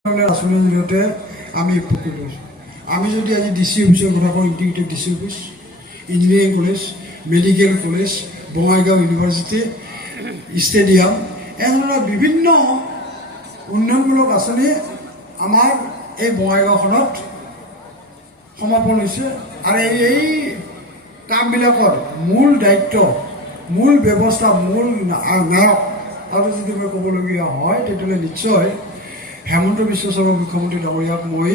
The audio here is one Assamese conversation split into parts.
আঁচনিৰ জৰিয়তে আমি উপকৃত হৈছোঁ। আমি যদি আজি ডি চি অফিচৰ কথা কওঁ, integrated D C office, engineering college, medical college, Bongaigaon university, stadium, এনেধৰণৰ বিভিন্ন উন্নয়নমূলক আঁচনি আমাৰ এই বঙাইগাঁওখনত সমাপন হৈছে। আৰু এই কামবিলাকৰ মূল দায়িত্ব, মূল ব্যৱস্থা, মূল নায়ক আৰু যদি মই ক'বলগীয়া হয় তেতিয়াহ'লে নিশ্চয় হেমন্ত বিশ্ব শৰ্মা মুখ্যমন্ত্ৰী ডাঙৰীয়াক মই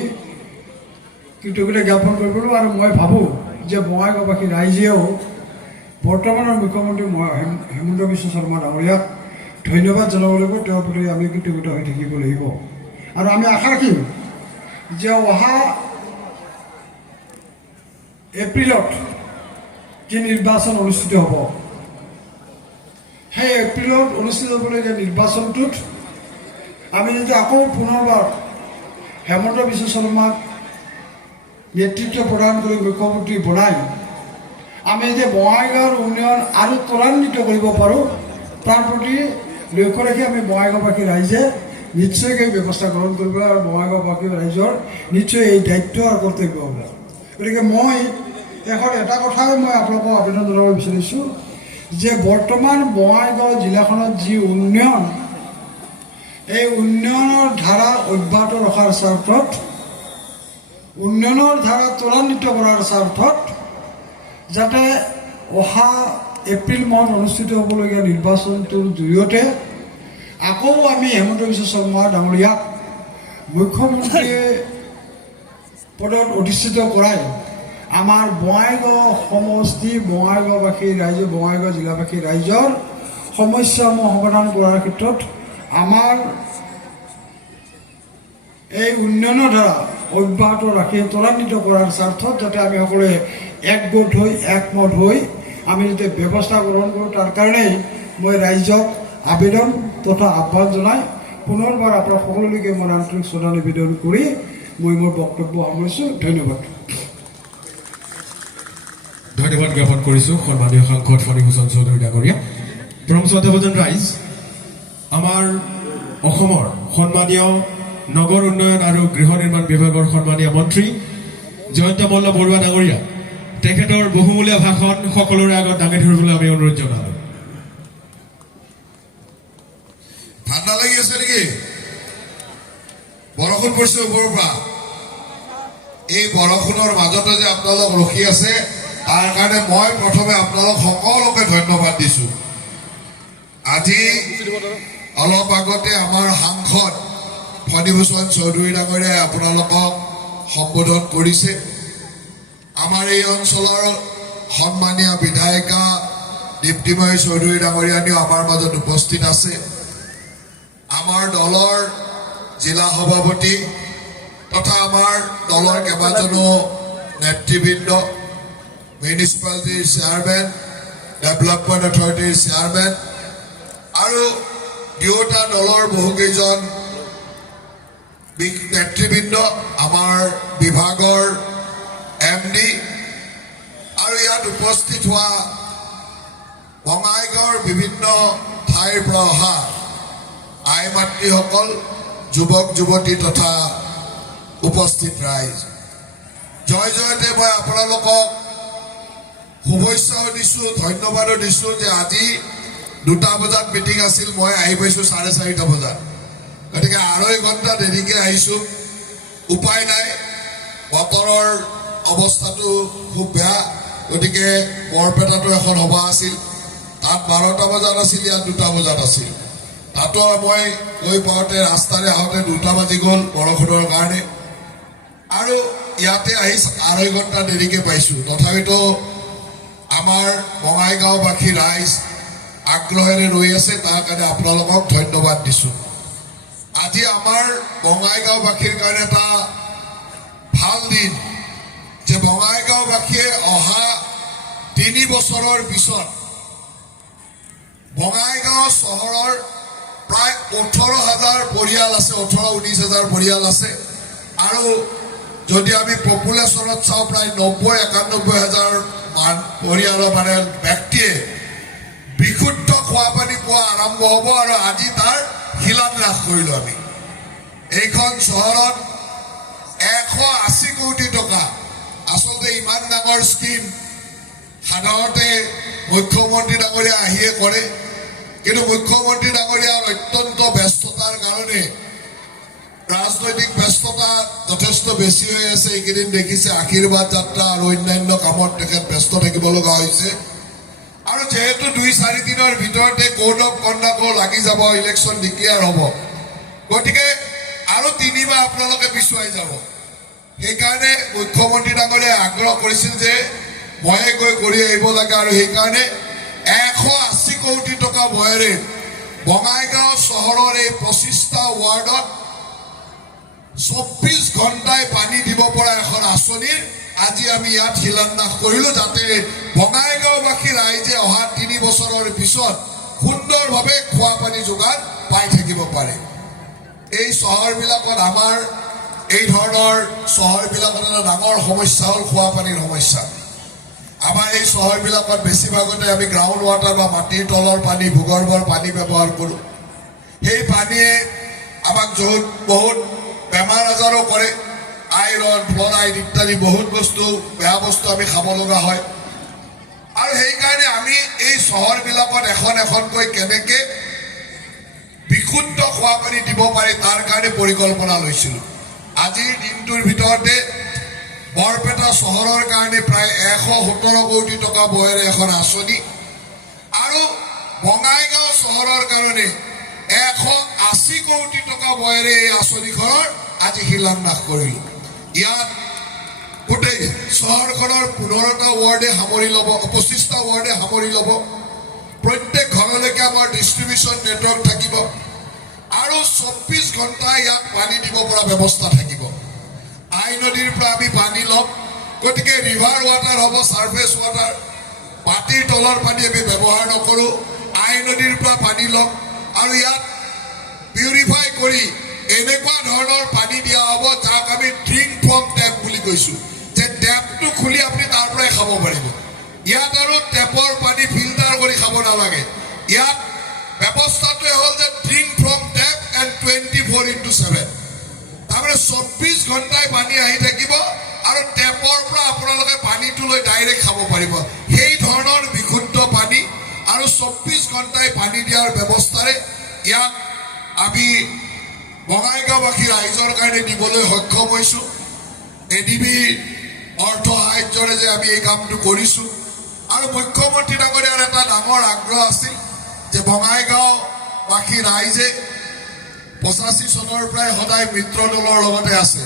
কৃতজ্ঞতা জ্ঞাপন কৰিবলৈ। আৰু মই ভাবোঁ যে বঙাইগাঁওবাসী ৰাইজেও বৰ্তমানৰ মুখ্যমন্ত্ৰী হেমন্ত বিশ্ব শৰ্মা ডাঙৰীয়াক ধন্যবাদ জনাব লাগিব, তেওঁৰ প্ৰতি আমি কৃতজ্ঞতা হৈ থাকিব লাগিব। আৰু আমি আশা ৰাখিম যে অহা এপ্ৰিলত যি নিৰ্বাচন অনুষ্ঠিত হ'ব, সেই এপ্ৰিলত অনুষ্ঠিত হ'বলগীয়া নিৰ্বাচনটোত আমি যদি আকৌ পুনৰবাৰ হেমন্ত বিশ্ব শৰ্মাক নেতৃত্ব প্ৰদান কৰি মুখ্যমন্ত্ৰী বনাই আমি যে বঙাইগাঁৱৰ উন্নয়ন আৰু ত্বৰান্বিত কৰিব পাৰোঁ, তাৰ প্ৰতি লক্ষ্য ৰাখি আমি বঙাইগাঁওবাসী ৰাইজে নিশ্চয়কৈ ব্যৱস্থা গ্ৰহণ কৰিব আৰু বঙাইগাঁওবাসী ৰাইজৰ নিশ্চয় এই দায়িত্ব আৰু কৰ্তব্য হ'ব। গতিকে মই শেষত এটা কথাই মই আপোনালোকক আবেদন জনাব বিচাৰিছোঁ যে বৰ্তমান বঙাইগাঁও জিলাখনত যি উন্নয়ন, এই উন্নয়নৰ ধাৰা অব্যাহত ৰখাৰ স্বাৰ্থত, উন্নয়নৰ ধাৰা ত্বৰান্বিত কৰাৰ স্বাৰ্থত যাতে অহা এপ্ৰিল মাহত অনুষ্ঠিত হ'বলগীয়া নিৰ্বাচনটোৰ জৰিয়তে আকৌ আমি হেমন্ত বিশ্ব শৰ্মা ডাঙৰীয়াক মুখ্যমন্ত্ৰী পদত অধিষ্ঠিত কৰাই আমাৰ বঙাইগাঁও সমষ্টি, বঙাইগাঁওবাসী ৰাইজ, বঙাইগাঁও জিলাবাসী ৰাইজৰ সমস্যাসমূহ সমাধান কৰাৰ ক্ষেত্ৰত আমাৰ এই উন্নয়নৰ ধাৰা অব্যাহত ৰাখি ত্বৰান্বিত কৰাৰ স্বাৰ্থত যাতে আমি সকলোৱে একগোট হৈ একমত হৈ আমি যাতে ব্যৱস্থা গ্ৰহণ কৰোঁ, তাৰ কাৰণেই মই ৰাইজক আবেদন তথা আহ্বান জনাই পুনৰবাৰ আপোনাৰ সকলোলৈকে মই আন্তৰিক শ্ৰদ্ধা নিবেদন কৰি মই মোৰ বক্তব্য সামৰিছোঁ। ধন্যবাদ। ধন্যবাদ জ্ঞাপন কৰিছোঁ সন্মানীয় সাংসদ ফণীভূষণ চৌধুৰী ডাঙৰীয়া। শ্ৰদ্ধাভাজন ৰাইজ, আমাৰ অসমৰ সন্মানীয় নগৰ উন্নয়ন আৰু গৃহ নিৰ্মাণ বিভাগৰ সন্মানীয় মন্ত্ৰী জয়ন্ত মল্ল বৰুৱা ডাঙৰীয়া, তেখেতৰ বহুমূলীয়া ভাষণ সকলোৰে আগত দাঙি ধৰিবলৈ আমি অনুৰোধ জনালোঁ। ঠাণ্ডা লাগি আছে নেকি? বৰষুণ পৰিছে ওপৰৰ পৰা। এই বৰষুণৰ মাজতে যে আপোনালোক ৰখি আছে, তাৰ কাৰণে মই প্ৰথমে আপোনালোক সকলোকে ধন্যবাদ দিছোঁ। আজি অলপ আগতে আমাৰ সাংসদ ফণীভূষণ চৌধুৰী ডাঙৰীয়াই আপোনালোকক সম্বোধন কৰিছে। আমাৰ এই অঞ্চলৰ সন্মানীয় বিধায়িকা দীপ্তিময়ী চৌধুৰী ডাঙৰীয়ানীও আমাৰ মাজত উপস্থিত আছে। আমাৰ দলৰ জিলা সভাপতি তথা আমাৰ দলৰ কেইবাজনো নেতৃবৃন্দ, মিউনিচিপালিটিৰ চেয়াৰমেন, ডেভেলপমেণ্ট অথৰিটিৰ চেয়াৰমেন আৰু দুয়োটা দলৰ বহুকেইজন নেতৃবৃন্দ, আমাৰ বিভাগৰ MD আৰু ইয়াত উপস্থিত হোৱা বঙাইগাঁৱৰ বিভিন্ন ঠাইৰ পৰা অহা আই মাতৃসকল, যুৱক যুৱতী তথা উপস্থিত ৰাইজ, জয় জয়তে মই আপোনালোকক শুভেচ্ছাও দিছোঁ, ধন্যবাদো দিছোঁ যে আজি 2টা বজাত মিটিং আছিল, মই আহি পাইছোঁ 4:30 বজাত। গতিকে 2.5 ঘণ্টা দেৰিকৈ আহিছোঁ। উপায় নাই, বতৰৰ অৱস্থাটো খুব বেয়া। গতিকে বৰপেটাতো এখন সভা আছিল, তাত 12টা বজাত আছিল, ইয়াত 2টা বজাত আছিল। তাতো মই গৈ পাওঁতে ৰাস্তাৰে আহোঁতে 2টা বাজি গ'ল বৰষুণৰ কাৰণে, আৰু ইয়াতে আহি 2.5 ঘণ্টা দেৰিকৈ পাইছোঁ। তথাপিতো আমাৰ বঙাইগাঁওবাসী ৰাইজ আগ্ৰহেৰে ৰৈ আছে, তাৰ কাৰণে আপোনালোকক ধন্যবাদ দিছোঁ। আজি আমাৰ বঙাইগাঁওবাসীৰ কাৰণে এটা ভাল দিন যে বঙাইগাঁওবাসীয়ে অহা 3 বছৰৰ পিছত বঙাইগাঁও চহৰৰ প্ৰায় 18,000 পৰিয়াল আছে, 18-19,000 পৰিয়াল আছে। আৰু যদি আমি পপুলেশ্যনত চাওঁ প্ৰায় 90-91,000 পৰিয়ালৰ ব্যক্তিয়ে বিশুদ্ধ খোৱা পানী পোৱা আৰম্ভ হ'ব, আৰু আজি তাৰ শিলান্যাস কৰিলোঁ আমি। এইখন চহৰত 180 কোটি টকা আচলতে ইমান ডাঙৰ স্কিম সাধাৰণতে মুখ্যমন্ত্ৰী ডাঙৰীয়া আহিয়ে কৰে কিন্তু মুখ্যমন্ত্ৰী ডাঙৰীয়াৰ অত্যন্ত ব্যস্ততাৰ কাৰণে ৰাজনৈতিক ব্যস্ততা যথেষ্ট বেছি হৈ আছে এইকেইদিন দেখিছে আশীৰ্বাদ যাত্ৰা আৰু অন্যান্য কামত তেখেত ব্যস্ত থাকিব লগা হৈছে আৰু যেহেতু 2-4 দিনৰ ভিতৰতে কোড অফ কণ্ডাক্ট লাগি যাব ইলেকশ্যন ডিক্লেয়াৰ হ'ব গতিকে আৰু 3 মাহ আপোনালোকে পিছুৱাই যাব সেইকাৰণে মুখ্যমন্ত্ৰী ডাঙৰীয়াই আগ্ৰহ কৰিছিল যে ময়ে গৈ কৰি আহিব লাগে আৰু সেইকাৰণে 180 কোটি টকা ব্যয়েৰে বঙাইগাঁও চহৰৰ এই 25টা ৱাৰ্ডত 24 ঘণ্টাই পানী দিব পৰা এখন আঁচনিৰ আজি আমি ইয়াত শিলান্যাস কৰিলো যাতে বঙাইগাঁওবাসী ৰাইজে অহা 3 বছৰৰ পিছত সুন্দৰভাৱে খোৱা পানী যোগান পাই থাকিব পাৰে এই চহৰবিলাকত আমাৰ এই ধৰণৰ চহৰবিলাকত এটা ডাঙৰ সমস্যা হ'ল খোৱা পানীৰ সমস্যা আমাৰ এই চহৰবিলাকত বেছিভাগতে আমি গ্ৰাউণ্ড ৱাটাৰ বা মাটিৰ তলৰ পানী ভূগৰ্ভৰ পানী ব্যৱহাৰ কৰোঁ সেই পানীয়ে আমাক বহুত বেমাৰ আজাৰো কৰে আইৰণ ফ্লৰাইড ইত্যাদি বহুত বস্তু বেয়া বস্তু আমি খাব লগা হয় আৰু সেইকাৰণে আমি এই চহৰবিলাকত এখনকৈ কেনেকৈ বিশুদ্ধ খোৱা পানী দিব পাৰি তাৰ কাৰণে পৰিকল্পনা লৈছিলোঁ আজিৰ দিনটোৰ ভিতৰতে বৰপেটা চহৰৰ কাৰণে প্ৰায় 117 কোটি টকা ব্যয়েৰে এখন আঁচনি আৰু বঙাইগাঁও চহৰৰ কাৰণে 180 কোটি টকা ব্যয়েৰে এই আঁচনিখনৰ আজি শিলান্যাস কৰিলোঁ ইয়াত গোটেই চহৰখনৰ 15টা ৱাৰ্ডে সামৰি ল'ব 25টা ৱাৰ্ডে সামৰি ল'ব প্ৰত্যেক ঘৰলৈকে আমাৰ ডিষ্ট্ৰিবিউশ্যন নেটৱৰ্ক থাকিব আৰু 24 ঘণ্টা ইয়াত পানী দিব পৰা ব্যৱস্থা থাকিব আই নদীৰ পৰা আমি পানী ল'ম গতিকে ৰিভাৰ ৱাটাৰ হ'ব ছাৰ্ফেচ ৱাটাৰ মাটিৰ তলৰ পানী আমি ব্যৱহাৰ নকৰোঁ আই নদীৰ পৰা পানী ল'ম আৰু ইয়াত পিউৰিফাই কৰি এনেকুৱা ধৰণৰ পানী দিয়া হ'ব যাক আমি ড্ৰিংক ফ্ৰম টেপ বুলি কৈছোঁ যে টেপটো খুলি আপুনি তাৰ পৰাই খাব পাৰিব ইয়াত আৰু টেপৰ পানী ফিল্টাৰ কৰি খাব নালাগে ইয়াত ব্যৱস্থাটোৱে হ'ল যে ড্ৰিংক ফ্ৰম টেপ এণ্ড 24/7 তাৰমানে 24 ঘণ্টাই পানী আহি থাকিব আৰু টেপৰ পৰা আপোনালোকে পানীটো লৈ ডাইৰেক্ট খাব পাৰিব সেই ধৰণৰ বিশুদ্ধ পানী আৰু 24 ঘণ্টাই পানী দিয়াৰ ব্যৱস্থাৰে ইয়াক আমি বঙাইগাঁওবাসী ৰাইজৰ কাৰণে দিবলৈ সক্ষম হৈছোঁ এডিবি অৰ্থ সাহায্যৰে যে আমি এই কামটো কৰিছোঁ আৰু মুখ্যমন্ত্ৰী ডাঙৰীয়াৰ এটা ডাঙৰ আগ্ৰহ আছিল যে বঙাইগাঁওবাসী ৰাইজে 85 চনৰ পৰাই সদায় মিত্ৰ দলৰ লগতে আছে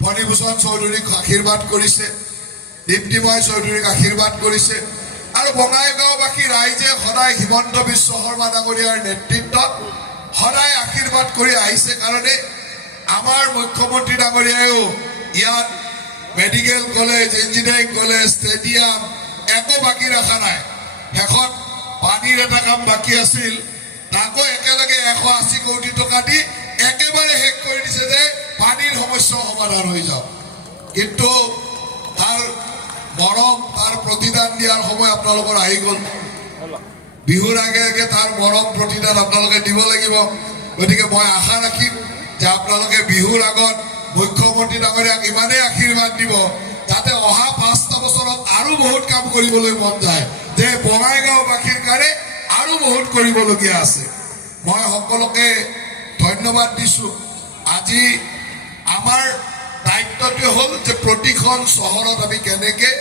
ফণীভূষণ চৌধুৰীক আশীৰ্বাদ কৰিছে দীপ্তিময় চৌধুৰীক আশীৰ্বাদ কৰিছে আৰু বঙাইগাঁওবাসী ৰাইজে সদায় হিমন্ত বিশ্ব শৰ্মা ডাঙৰীয়াৰ নেতৃত্বত সদায় আশীৰ্বাদ কৰি আহিছে কাৰণে আমাৰ মুখ্যমন্ত্ৰী ডাঙৰীয়ায়ো ইয়াত medical college engineering college stadium একো বাকী ৰখা নাই শেষত পানীৰ এটা কাম বাকী আছিল তাকো একেলগে 180 কোটি টকা দি একেবাৰে শেষ কৰি দিছে যে পানীৰ সমস্যা সমাধান হৈ যাওক কিন্তু তাৰ মৰম তাৰ প্ৰতিদান দিয়াৰ সময় আপোনালোকৰ আহি গ'ল বিহুৰ আগে আগে তাৰ মৰম প্ৰতিদান আপোনালোকে দিব লাগিব গতিকে মই আশা ৰাখিম যে আপোনালোকে বিহুৰ আগত মুখ্যমন্ত্ৰী ডাঙৰীয়াক ইমানেই আশীৰ্বাদ দিব যাতে অহা 5টা বছৰত আৰু বহুত কাম কৰিবলৈ মন যায় যে বঙাইগাঁওবাসীৰ কাৰণে আৰু বহুত কৰিবলগীয়া আছে মই সকলোকে ধন্যবাদ দিছোঁ আজি আমাৰ দায়িত্বটো হ'ল যে প্ৰতিখন চহৰত আমি কেনেকৈ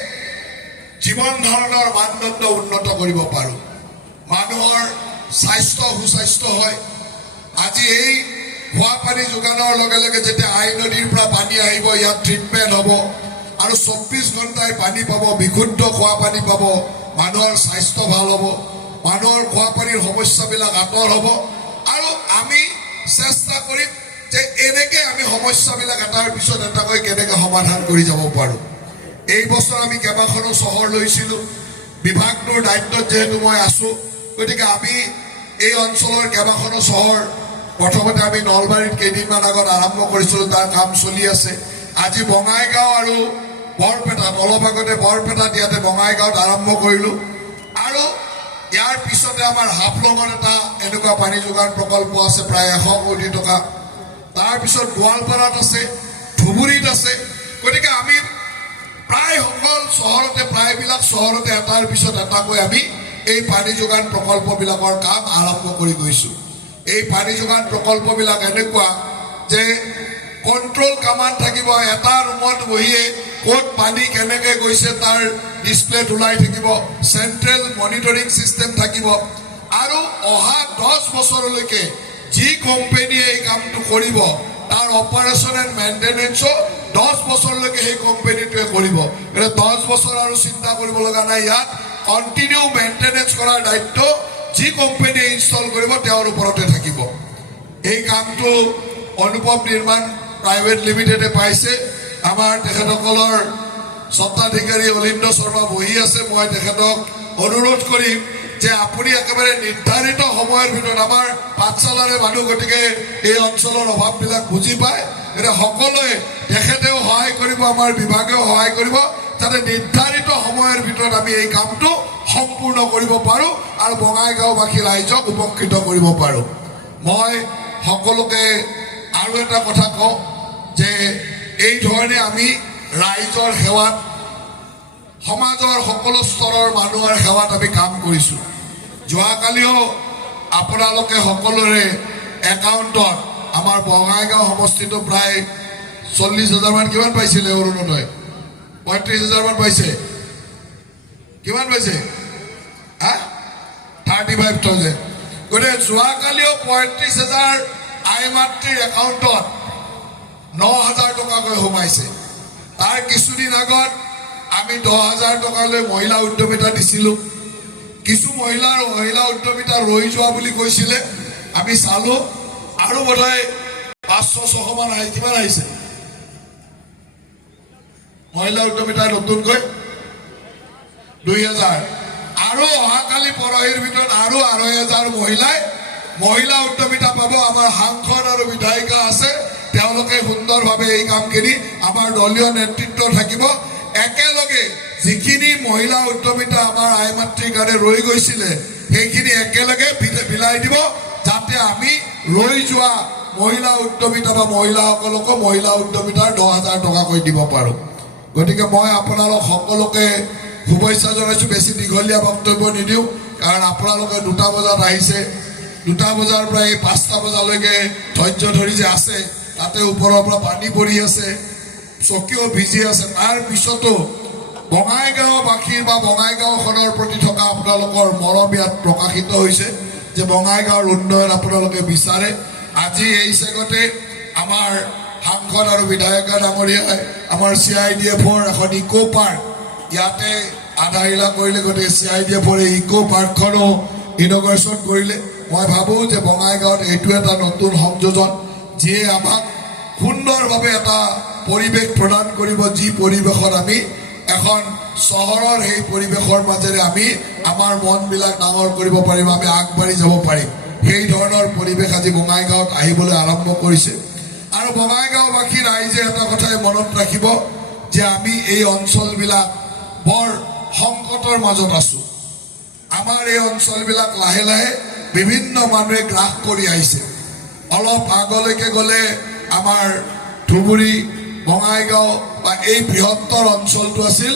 জীৱন ধাৰণৰ মানদণ্ড উন্নত কৰিব পাৰোঁ মানুহৰ স্বাস্থ্য সুস্বাস্থ্য হয় আজি এই খোৱা পানী যোগানৰ লগে লগে যেতিয়া আই নদীৰ পৰা পানী আহিব ইয়াত ট্ৰিটমেণ্ট হ'ব আৰু 24 ঘণ্টাই পানী পাব বিশুদ্ধ খোৱা পানী পাব মানুহৰ স্বাস্থ্য ভাল হ'ব মানুহৰ খোৱা পানীৰ সমস্যাবিলাক আঁতৰ হ'ব আৰু আমি চেষ্টা কৰিম যে এনেকৈ আমি সমস্যাবিলাক এটাৰ পিছত এটাকৈ কেনেকৈ সমাধান কৰি যাব পাৰোঁ এই বছৰ আমি কেইবাখনো চহৰ লৈছিলোঁ বিভাগটোৰ দায়িত্বত যিহেতু মই আছোঁ গতিকে আমি এই অঞ্চলৰ কেইবাখনো চহৰ প্ৰথমতে আমি নলবাৰীত কেইদিনমান আগত আৰম্ভ কৰিছিলোঁ তাৰ কাম চলি আছে আজি বঙাইগাঁও আৰু বৰপেটাত অলপ আগতে বৰপেটাত ইয়াতে বঙাইগাঁৱত আৰম্ভ কৰিলোঁ আৰু ইয়াৰ পিছতে আমাৰ হাফলঙত এটা এনেকুৱা পানী যোগান প্ৰকল্প আছে প্ৰায় 100 কোটি টকা তাৰপিছত গোৱালপাৰাত আছে ধুবুৰীত আছে গতিকে আমি প্ৰায় সকল চহৰতে প্ৰায়বিলাক চহৰতে এটাৰ পিছত এটাকৈ আমি এই পানী যোগান প্ৰকল্পবিলাকৰ কাম আৰম্ভ কৰি গৈছোঁ এই পানী যোগান প্ৰকল্পবিলাক এনেকুৱা যে কন্ট্ৰোল কামান থাকিব এটা ৰুমত বহিয়ে ক'ত পানী কেনেকৈ গৈছে তাৰ ডিসপ্লেত ওলাই থাকিব সেন্ট্ৰেল মনিটৰিং সিস্টেম থাকিব আৰু অহা 10 বছৰলৈকে যি কোম্পানীয়ে এই কামটো কৰিব তাৰ অপাৰেশন এণ্ড মেইনটেনেন্স 10 বছৰলৈকে সেই কোম্পানীটোৱে কৰিব এটা 10 বছৰ আৰু চিন্তা কৰিব লগা নাই ইয়াত কন্টিনিউ মেইনটেনেন্স কৰাৰ দায়িত্ব যি কোম্পানীয়ে ইনষ্টল কৰিব তেওঁৰ ওপৰতে থাকিব এই কামটো অনুভৱ নিৰ্মাণ প্ৰাইভেট লিমিটেডে পাইছে আমাৰ তেখেতসকলৰ স্বত্বাধিকাৰী অলিন্দ শৰ্মা বহি আছে মই তেখেতক অনুৰোধ কৰিম যে আপুনি একেবাৰে নিৰ্ধাৰিত সময়ৰ ভিতৰত আমাৰ পাঠশালাৰে মানুহ গতিকে এই অঞ্চলৰ অভাৱবিলাক বুজি পায় এটা সকলোৱে তেখেতেও সহায় কৰিব আমাৰ বিভাগেও সহায় কৰিব যাতে নিৰ্ধাৰিত সময়ৰ ভিতৰত আমি এই কামটো সম্পূৰ্ণ কৰিব পাৰোঁ আৰু বঙাইগাঁওবাসী ৰাইজক উপকৃত কৰিব পাৰোঁ মই সকলোকে আৰু এটা কথা কওঁ যে এই ধৰণে আমি ৰাইজৰ সেৱাত সমাজৰ সকলো স্তৰৰ মানুহৰ সেৱাত আমি কাম কৰিছোঁ যোৱাকালিও আপোনালোকে সকলোৰে একাউণ্টত আমাৰ বঙাইগাঁও সমষ্টিটো প্ৰায় 40,000 মান কিমান পাইছিলে অৰুণোদয় 35,000 মান পাইছে কিমান পাইছে 35,000 গতিকে যোৱাকালিও 35,000 আই মাতৃৰ একাউণ্টত 9,000 টকাকৈ সোমাইছে তাৰ কিছুদিন আগত আমি 10,000 টকালৈ মহিলা উদ্যমিতা দিছিলোঁ কিছু মহিলা উদ্যমিতা ৰৈ যোৱা বুলি কৈছিলে আমি চালো আৰু বোধহয় 500-600 মান কিমান আহিছে মহিলা উদ্যমিতা নতুনকৈ 2,000 আৰু অহাকালি পৰহিৰ ভিতৰত আৰু 2,500 মহিলা উদ্যমিতা পাব আমাৰ সাংসদ আৰু বিধায়িকা আছে তেওঁলোকে সুন্দৰভাৱে এই কামখিনি আমাৰ দলীয় নেতৃত্ব থাকিব একেলগে যিখিনি মহিলা উদ্যমিতা আমাৰ আই মাতৃৰ কাৰণে ৰৈ গৈছিলে সেইখিনি একেলগে বিলাই দিব যাতে আমি ৰৈ যোৱা মহিলা উদ্যমিতা বা মহিলাসকলকো মহিলা উদ্যমিতাৰ 10,000 টকাকৈ দিব পাৰোঁ গতিকে মই আপোনালোক সকলোকে শুভেচ্ছা জনাইছোঁ বেছি দীঘলীয়া বক্তব্য নিদিওঁ কাৰণ আপোনালোকে 2টা বজাত আহিছে 2টা বজাৰ পৰা 5টা বজালৈকে ধৈৰ্য ধৰি যে আছে তাতে ওপৰৰ পৰা পানী পৰি আছে চকীও ভিজি আছে তাৰ পিছতো বঙাইগাঁওবাসীৰ বা বঙাইগাঁওখনৰ প্ৰতি থকা আপোনালোকৰ মৰম ইয়াত প্ৰকাশিত হৈছে যে বঙাইগাঁৱৰ উন্নয়ন আপোনালোকে বিচাৰে আজি এই চেগতে আমাৰ সাংসদ আৰু বিধায়িকা ডাঙৰীয়াই আমাৰ CIDF-ৰ এখন ইকো পাৰ্ক ইয়াতে আধাৰিলা কৰিলে গতিকে CIDF-ৰ এই ইকো পাৰ্কখনো ইনগ্ৰেশ্যন কৰিলে মই ভাবোঁ যে বঙাইগাঁৱত এইটো এটা নতুন সংযোজন যিয়ে আমাক সুন্দৰভাৱে এটা পৰিৱেশ প্ৰদান কৰিব যি পৰিৱেশত আমি এখন চহৰৰ সেই পৰিৱেশৰ মাজেৰে আমি আমাৰ মনবিলাক ডাঙৰ কৰিব পাৰিম আমি আগবাঢ়ি যাব পাৰিম সেই ধৰণৰ পৰিৱেশ আজি বঙাইগাঁৱত আহিবলৈ আৰম্ভ কৰিছে আৰু বঙাইগাঁওবাসী ৰাইজে এটা কথাই মনত ৰাখিব যে আমি এই অঞ্চলবিলাক বৰ সংকটৰ মাজত আছোঁ আমাৰ এই অঞ্চলবিলাক লাহে লাহে বিভিন্ন মানুহে গ্ৰাস কৰি আহিছে অলপ আগলৈকে গ'লে আমাৰ ধুবুৰী বঙাইগাঁও বা এই বৃহত্তৰ অঞ্চলটো আছিল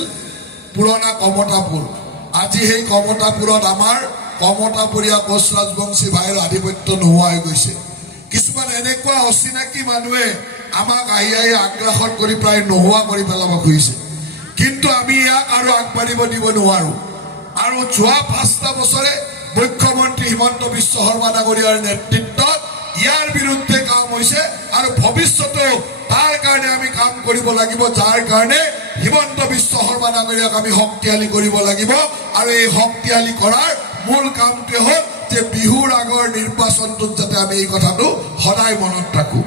পুৰণা কমতাপুৰ আজি সেই কমতাপুৰত আমাৰ কমতাপুৰীয়া কোচ ৰাজবংশী ভাইৰ আধিপত্য নোহোৱা হৈ গৈছে কিছুমান এনেকুৱা অচিনাকি মানুহে আমাক আহি আগ্ৰাসন কৰি প্ৰায় নোহোৱা কৰি পেলাব খুজিছে কিন্তু আমি ইয়াক আৰু আগবাঢ়িব দিব নোৱাৰোঁ আৰু যোৱা 5টা বছৰে মুখ্যমন্ত্ৰী হিমন্ত বিশ্ব শৰ্মা ডাঙৰীয়াৰ নেতৃত্বত ইয়াৰ বিৰুদ্ধে কাম হৈছে আৰু ভৱিষ্যতেও তাৰ কাৰণে আমি কাম কৰিব লাগিব যাৰ কাৰণে হিমন্ত বিশ্ব শৰ্মা ডাঙৰীয়াক আমি শক্তিশালী কৰিব লাগিব আৰু এই শক্তিশালী কৰাৰ মূল কামটোৱে হ'ল যে বিহুৰ আগৰ নিৰ্বাচনটোত যাতে আমি এই কথাটো সদায় মনত ৰাখোঁ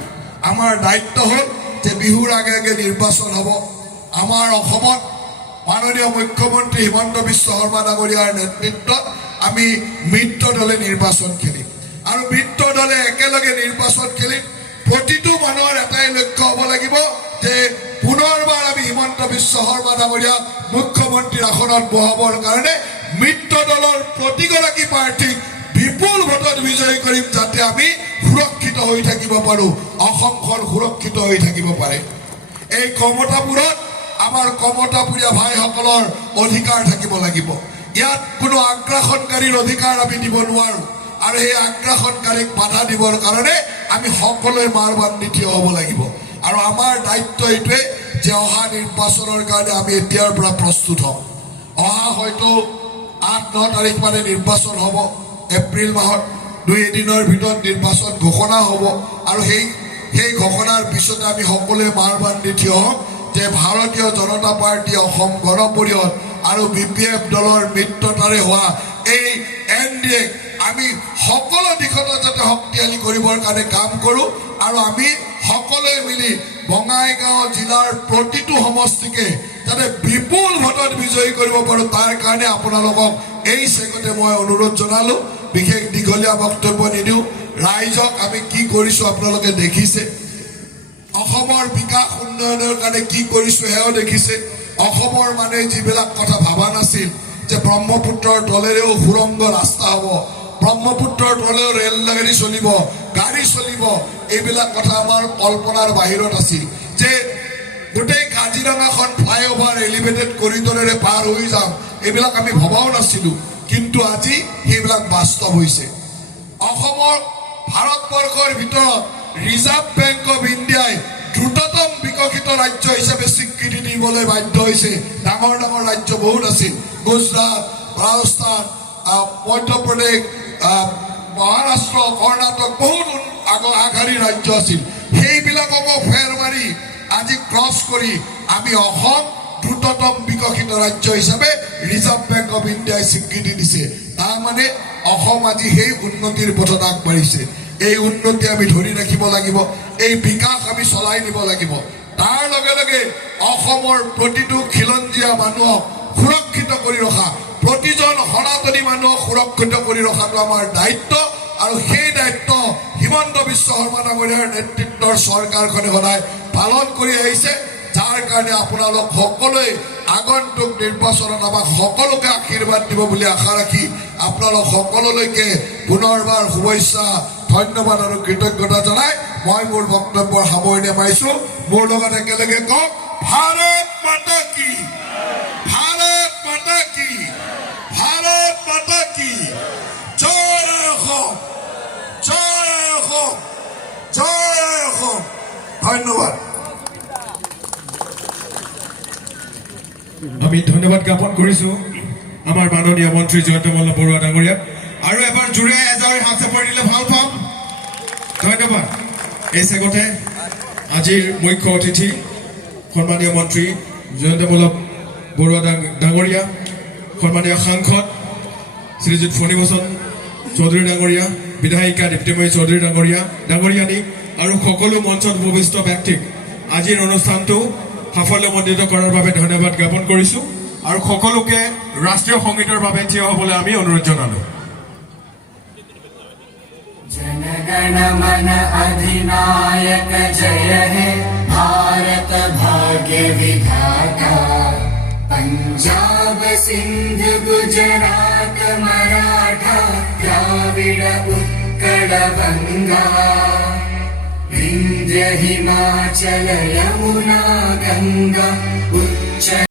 আমাৰ দায়িত্ব হ'ল যে বিহুৰ আগে আগে নিৰ্বাচন হ'ব আমাৰ অসমত মাননীয় মুখ্যমন্ত্ৰী হিমন্ত বিশ্ব শৰ্মা ডাঙৰীয়াৰ নেতৃত্বত আমি মিত্ৰ দলে নিৰ্বাচন খেলিম আৰু মিত্ৰ দলে একেলগে নিৰ্বাচন খেলিম প্ৰতিটো মানুহৰ এটাই লক্ষ্য হ'ব লাগিব যে পুনৰবাৰ আমি হিমন্ত বিশ্ব শৰ্মা ডাঙৰীয়াক মুখ্যমন্ত্ৰীৰ আসনত বহাবৰ কাৰণে মিত্ৰ দলৰ প্ৰতিগৰাকী প্ৰাৰ্থীক বিপুল ভোটত বিজয়ী কৰিম, যাতে আমি সুৰক্ষিত হৈ থাকিব পাৰোঁ, অসমখন সুৰক্ষিত হৈ থাকিব পাৰে। এই কমতাপুৰত আমাৰ কমতাপুৰীয়া ভাইসকলৰ অধিকাৰ থাকিব লাগিব। ইয়াত কোনো আগ্ৰাসনকাৰীৰ অধিকাৰ আমি দিব নোৱাৰোঁ, আৰু সেই আগ্ৰাসনকাৰীক বাধা দিবৰ কাৰণে আমি সকলোৱে মাৰ বান্ধি থিয় হ'ব লাগিব। আৰু আমাৰ দায়িত্ব এইটোৱে যে অহা নিৰ্বাচনৰ কাৰণে আমি এতিয়াৰ পৰা প্ৰস্তুত হ'ম। অহা হয়তো 8-9 তাৰিখ মানে নিৰ্বাচন হ'ব, এপ্ৰিল মাহত 2 দিনৰ ভিতৰত নিৰ্বাচন ঘোষণা হ'ব, আৰু সেই ঘোষণাৰ পিছতে আমি সকলোৱে মাৰ বান্ধি থিয় হ'ম যে ভাৰতীয় জনতা পাৰ্টী, অসম গণ পৰিষদ আৰু BPF দলৰ মিত্ৰতাৰে হোৱা এই NDA আমি সকলো দিশত যাতে শক্তিশালী কৰিবৰ কাৰণে কাম কৰোঁ, আৰু আমি সকলোৱে মিলি বঙাইগাঁও জিলাৰ প্ৰতিটো সমষ্টিকে যাতে বিপুল ভোটত বিজয়ী কৰিব পাৰোঁ, তাৰ কাৰণে আপোনালোকক এই চেগতে মই অনুৰোধ জনালোঁ। বিশেষ দীঘলীয়া বক্তব্য নিদিওঁ, ৰাইজক আমি কি কৰিছোঁ আপোনালোকে দেখিছে, অসমৰ বিকাশ উন্নয়নৰ কাৰণে কি কৰিছোঁ সেয়াও দেখিছে। অসমৰ মানুহে যিবিলাক কথা ভবা নাছিল যে ব্ৰহ্মপুত্ৰৰ তলেৰেও সুৰংগ ৰাস্তা হ'ব, ব্ৰহ্মপুত্ৰৰ তলেও ৰেল গাড়ী চলিব, গাড়ী চলিব, এইবিলাক কথা আমাৰ কল্পনাৰ বাহিৰত আছিল। যে গোটেই কাজিৰঙাখন ফ্লাইঅভাৰ এলিভেটেড কৰিডৰেৰে পাৰ হৈ যাম, এইবিলাক আমি ভবাও নাছিলোঁ, কিন্তু আজি সেইবিলাক বাস্তৱ হৈছে। অসমৰ ভাৰতবৰ্ষৰ ভিতৰত ৰিজাৰ্ভ বেংক অফ ইণ্ডিয়াই দ্ৰুততম বিকশিত ৰাজ্য হিচাপে স্বীকৃতি দিবলৈ বাধ্য হৈছে। ডাঙৰ ডাঙৰ ৰাজ্য বহুত আছিল, গুজৰাট, ৰাজস্থান, মধ্যপ্ৰদেশ, মহাৰাষ্ট্ৰ, কৰ্ণাটক, বহুত আগশাৰীৰ ৰাজ্য আছিল। সেইবিলাককো ফেৰ মাৰি আজি ক্ৰছ কৰি আমি অসম দ্ৰুততম বিকশিত ৰাজ্য হিচাপে ৰিজাৰ্ভ বেংক অফ ইণ্ডিয়াই স্বীকৃতি দিছে। তাৰমানে অসম আজি সেই উন্নতিৰ পথত আগবাঢ়িছে। এই উন্নতি আমি ধৰি ৰাখিব লাগিব, এই বিকাশ আমি চলাই নিব লাগিব। তাৰ লগে লগে অসমৰ প্ৰতিটো খিলঞ্জীয়া মানুহক সুৰক্ষিত কৰি ৰখা, প্ৰতিজন সনাতনী মানুহক সুৰক্ষিত কৰি ৰখাটো আমাৰ দায়িত্ব, আৰু সেই দায়িত্ব হিমন্ত বিশ্ব শৰ্মা ডাঙৰীয়াৰ নেতৃত্বৰ চৰকাৰখনে সদায় পালন কৰি আহিছে। যাৰ কাৰণে আপোনালোক সকলোৱে আগন্তুক নিৰ্বাচনত আমাক সকলোকে আশীৰ্বাদ দিব বুলি আশা ৰাখি আপোনালোক সকলোলৈকে পুনৰবাৰ শুভেচ্ছা, ধন্যবাদ আৰু কৃতজ্ঞতা জনাই মই মোৰ বক্তব্যৰ সামৰণি মাৰিছোঁ। মোৰ লগত একেলগে কওক, ভাৰত মাতা কি, ভাৰত মাতা কি, ভাৰত মাতা কি, জয় অসম, জয় অসম, জয় অসম। ধন্যবাদ। আমি ধন্যবাদ জ্ঞাপন কৰিছোঁ আমাৰ মাননীয় মন্ত্ৰী জয়ন্ত মল্ল বৰুৱা ডাঙৰীয়াক, আৰু এবাৰ জোৰে এজাৰি হাত চাপৰি দিলে ভাল পাম। ধন্যবাদ। এই চেগতে আজিৰ মুখ্য অতিথি সন্মানীয় মন্ত্ৰী জয়ন্ত মল্ল বৰুৱা ডাঙৰীয়া, সন্মানীয় সাংসদ শ্ৰীযুত ফণীভূষণ চৌধুৰী ডাঙৰীয়া, বিধায়িকা দীপ্তিময়ী চৌধুৰী ডাঙৰীয়ানী আৰু সকলো মঞ্চত উপবিষ্ট ব্যক্তিক আজিৰ অনুষ্ঠানটো সাফল্যমণ্ডিত কৰাৰ বাবে ধন্যবাদ জ্ঞাপন কৰিছোঁ, আৰু সকলোকে ৰাষ্ট্ৰীয় সংগীতৰ বাবে থিয় হ'বলৈ আমি অনুৰোধ জনালোঁ। जनगण मन अधिनायक जय हे भारत भाग्य विधाता, पंजाब सिंध गुजरात मराठा द्राविड उत्कल गंगा, विंध्य हिमाचल यमुना गंगा उच्च